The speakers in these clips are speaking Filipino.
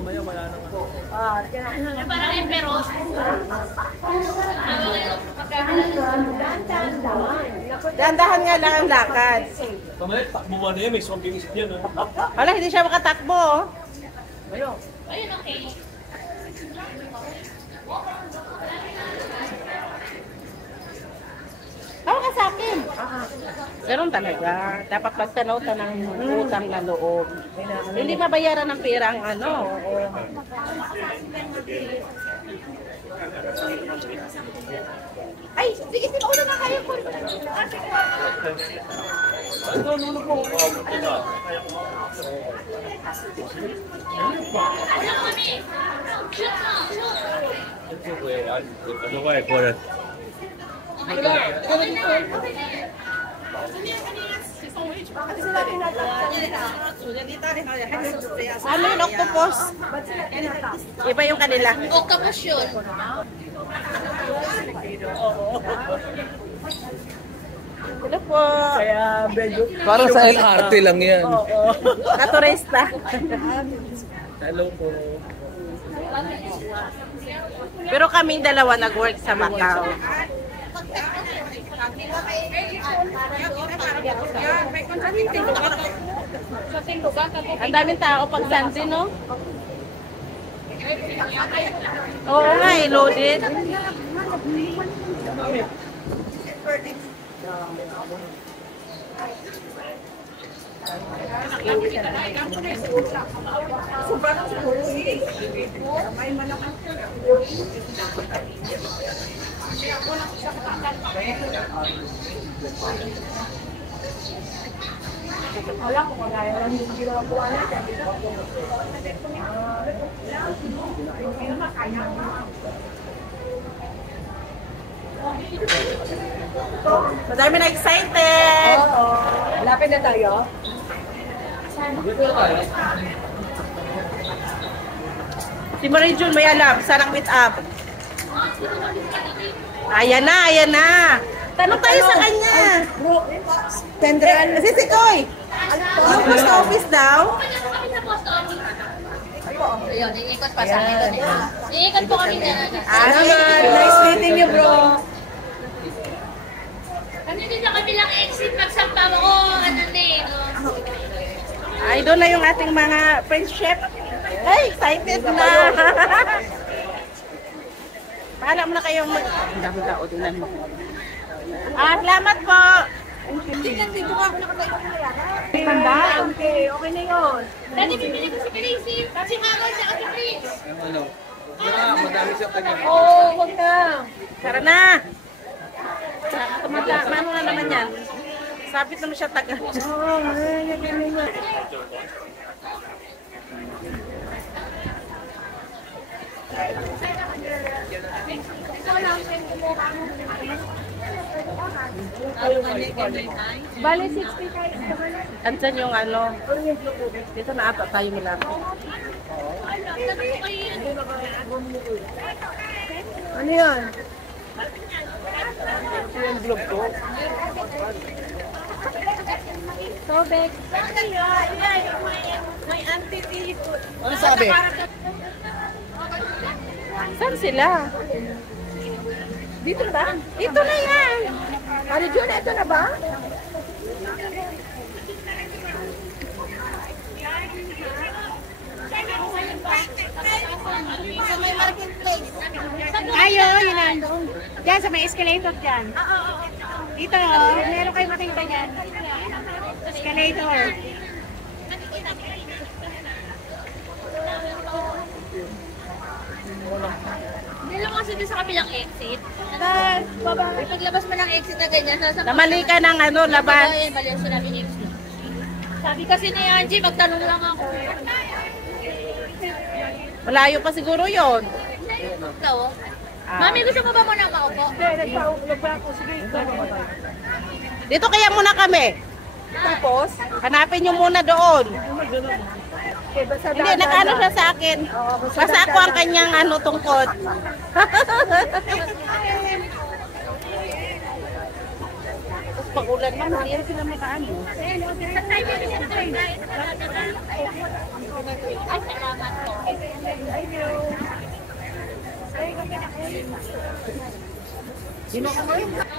mamaya wala nang ano. Parang emperos. Dahan-dahan nga lang ang lakad. Mamaya, takbo mo na yan. May zombie isip yan. Wala, hindi siya makatakbo. Ayun. Ayun, okay. Tawa ka sa akin. Ganun talaga. Dapat magtanaw ka ng utang na loob. Hindi mabayaran ng pera ang ano. Ay, sige, ulo na kayo po. Wala kami. Shoot mo, shoot. Ano ba eh, Coran? Ano yung octopus? Iba yung kanila. Octopus yun. Ano po? Kaya medyo... Parang sa LRT lang yan. Katurista. Hello po. Pero kaming dalawa nag-work sa Macau. Ang daming tao pag Sunday, no? Oo nga, loaded. Wala ko kagaya lang yung ginagawa natin. Madami na excited. Lapit na tayo. Si Marie June may alam, sarang meet up. Ayan na, ayan na. Tanong tayo sa kanya. Bro, tendran. Si Koy. Yung post office daw. Ayun, iikot pa sa akin. Iikot po kami dyan. Nice meeting you, bro. Kami din sa kabilang exit, magsampa mo. Ano na eh. Ay, doon na yung ating mga friendship. Ay, excited na. Paalam na kayong mag... Ang dami tao din mo. Salamat po. Hindi, nandito ka ako nakatayo ko na. Tanda? Okay, okay na yun. Dati bibili ko si Gracie. Kasi Maron siya kasi Chris. Ano? Madami siya kanya. Oo, huwag na. Tara na. Mano na naman yan. Sabit naman siya taga. Oo, ganyan na. Bale, 60 kayo. Ansan yung ano? Dito na ata tayo nila. Ano yun? Tobek. May auntie dito. Ano sabi? Saan sila? Dito na ba? Dito na yan. Ano yun? Ito na ba? Ayo, yun nandun. Diyan sa may escalator dyan. Dito, meron kayo makita dyan. Escalator. Hindi lang kasi din sa kabilang exit. Baba. Paglabas mo ng exit na ganyan, nasa Namali ka ng ano, labas. Mali ang sinabing exit. Sabi kasi ni Angie, magtanong lang ako. Malayo pa siguro yon. Ito. Mami, gusto mo ba muna maupo? Nagpa ako. Sige, Dito kaya muna kami. tapos, Hanapin nyo muna doon. basta Hindi, nakaano siya sa akin. Basta ako ang kanyang ano, tungkod. Tapos pag-ulan man, hindi rin sila makaano. Ay, salamat po.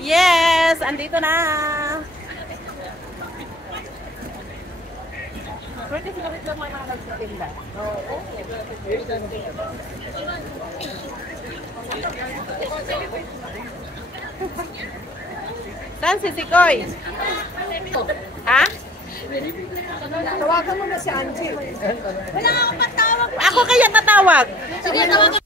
Yes! Andito na! Pwede sila lang mga nagsitinda. Oo. Saan si Sikoy? Ha? Tawagan mo na si Angie. Wala akong patawag. Ako kaya tatawag. Sige, tawagan.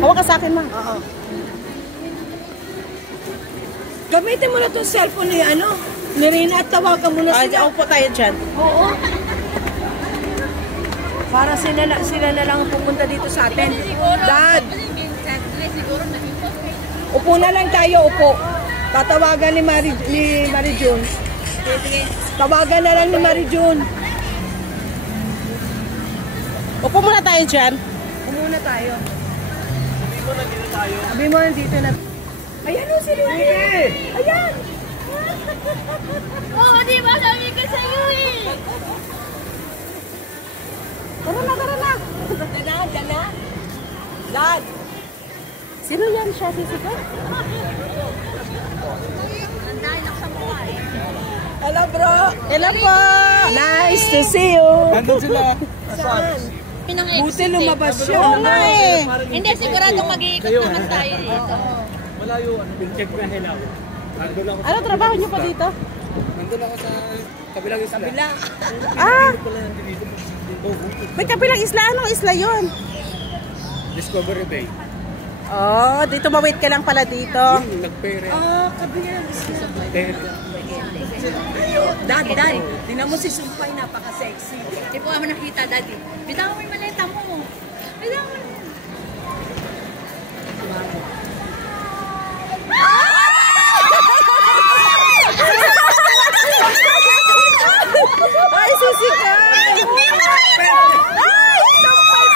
Hawa ka sa akin, ma. Oo. Gamitin mo na itong cellphone ni ni Rina at tawagan mo na Ay, sila. upo tayo dyan. Oo. Para sila na lang pupunta dito sa atin. Dad, Siguro naging upo na lang tayo, upo. Tatawagan ni Mary June. Tawagan na lang ni Mary June. Upo muna tayo dyan. Upo muna tayo. Sabi mo nandito na. Ayan o si Rina. Ayan. Oo, di ba? Sabi ko sa'yo eh. Tara na, tara na. Dyan na. Dad. Sino yan siya, Sisika? Nandahin ako sa mukha eh. Hello bro. Hello po! Nice to see you. Nandun sila. Saan? Pinang-exit Buti lumabas siya. Oo nga eh. Hindi, siguradong mag-iikot naman tayo dito. Malayo, check na hilaw. Nandun ako. Ano trabaho niyo pa dito? Nandun ako sa kabilang isla. Kabila. Ah! May kabilang isla. Anong isla yun? Discovery Bay. Oh, dito mawait ka lang pala dito. Nagpere. Kabilang. Dad, tingnan mo si Sumpay, napaka-sexy. Hindi po kami nakita, Daddy. Bitawan mo yung maleta mo. Bitawan mo na. Ay, Sisika! Ay, Sumpay!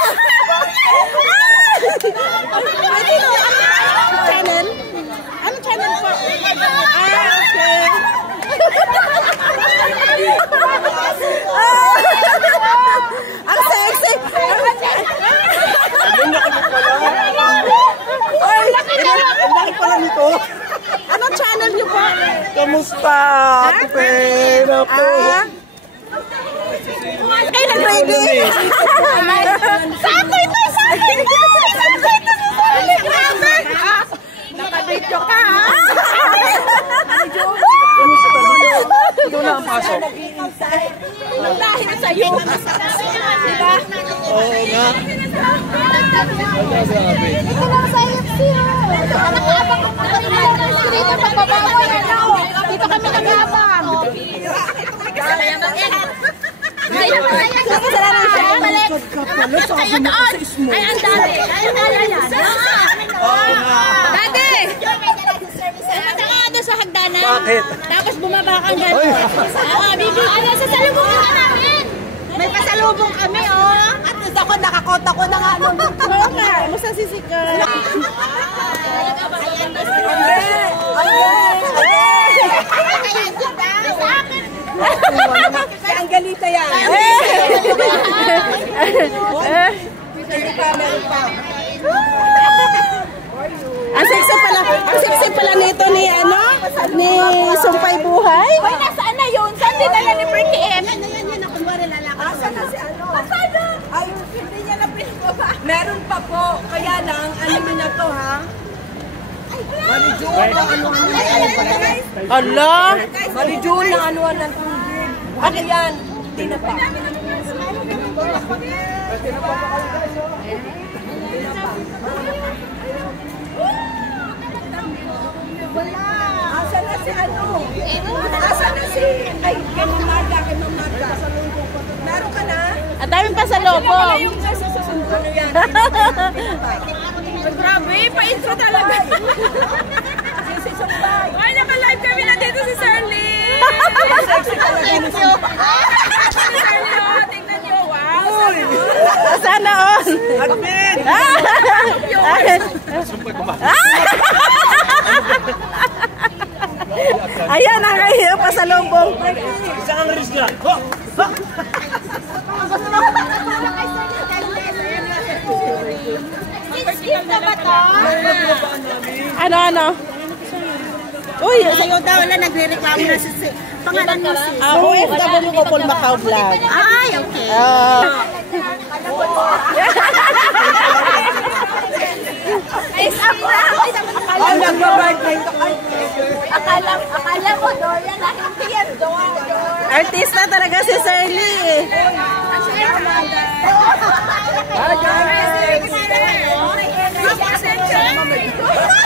Channel? Ano channel po? Okay. Ang sexy! Ay, ang laki pala nito. Anong channel niyo po? Kamusta? Pera po. Ay, nag-ready! Sako ito! Sako ito! Sako ito! Grabe! Nakabidyo ka, ha? Ito na ang pasok. Dahil sa'yo. Diba? Oo nga. Grabe. Ito lang sa IFC, nag-aabang dito pagbabawa yan, dito kami nag-aabang. Kasalanan siya. Kayo doon. Ay, ang dami. Ay, ang dami yan. Dati! Pumunta ka doon sa hagdanan. Bakit? Tapos bumaba kang gano'n. Ano, sasalubong ka namin. May pasalubong kami, oh. At least ako, nakakota ko na nga nung Oo nga, musta si Sika? Ang galita yan. Ang sexy pala nito ni ano? Ni Sumpay Buhay. Hoy, nasaan na yun? Saan dinala ni Perky M? Ay, hindi niya na pinababa. Meron pa po. Kaya lang, ano mo na to, ha? Marijun, na anuhan na Ala! Marijun, na anuhan ng tubig. Ano yan? Hindi na pa. Asa na si ano? Asa na si... Ay, kay Mamaga, kay Mamaga. Meron ka na? Ang daming pasalubong. Yung nasa susunod. Ano yan? Grabe, pa-intro talaga. Si Sumbay. Ay, naka-live kami na dito si Sarly. Sexy talaga ni Sumbay. Si Sarly, oh, tingnan niyo. Wow. Sana on. Admin! Ayan ang kayo pasalubong. Isang ang risk lang. Skip na ba to? Ano? Uy, Sa'yo daw, wala nagre-reklamo na si pangalan mo si... OFW ko Paul Macau Vlog. Ay, okay. Ay, sabra! Ay, nagbabartay ka. Ay, Akala mo, Dorian, na hindi yan, Dorian. Artista talaga si Shirley. Hi, guys! Ay,